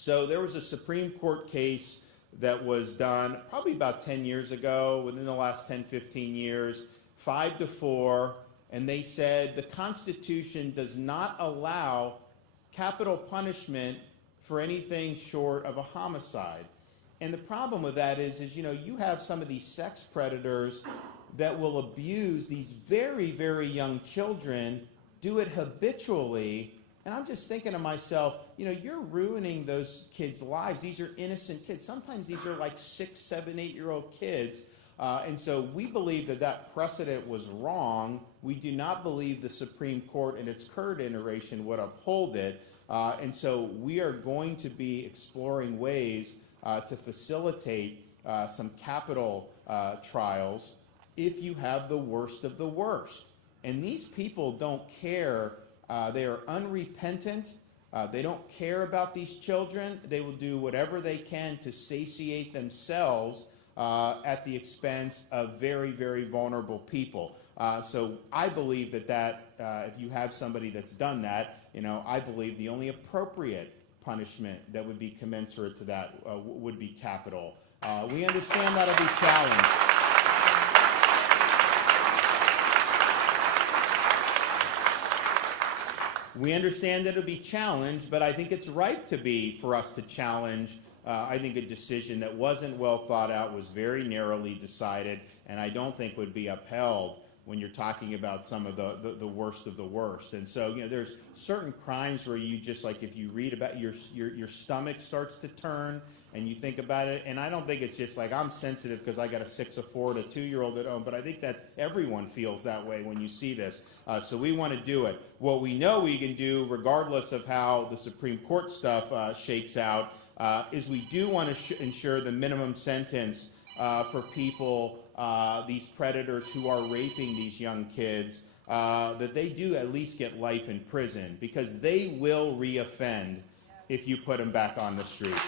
So there was a Supreme Court case that was done probably about 10 years ago, within the last 10, 15 years, 5-4, and they said the Constitution does not allow capital punishment for anything short of a homicide. And the problem with that is you know, you have some of these sex predators that will abuse these very, very young children, do it habitually, and I'm just thinking to myself, you know, you're ruining those kids' lives. These are innocent kids. Sometimes these are like 6, 7, 8-year-old kids. And so we believe that that precedent was wrong. We do not believe the Supreme Court in its current iteration would uphold it. And so we are going to be exploring ways to facilitate some capital trials if you have the worst of the worst. And these people don't care. They are unrepentant. They don't care about these children. They will do whatever they can to satiate themselves at the expense of very, very vulnerable people. So I believe that if you have somebody that's done that, you know, I believe the only appropriate punishment that would be commensurate to that would be capital. We understand that'll be challenged. We understand that it'll be challenged, but I think it's right to be for us to challenge. I think a decision that wasn't well thought out, was very narrowly decided, and I don't think would be upheld when you're talking about some of the worst of the worst. And so, you know, there's certain crimes where you just, like, if you read about your stomach starts to turn and you think about it, and I don't think it's just like I'm sensitive because I got a 6, a 4, and a 2-year-old at home, but I think that's everyone feels that way when you see this. So we want to do it. What we know we can do, regardless of how the Supreme Court stuff shakes out, is we do want to ensure the minimum sentence for people, these predators who are raping these young kids, that they do at least get life in prison, because they will reoffend if you put them back on the street.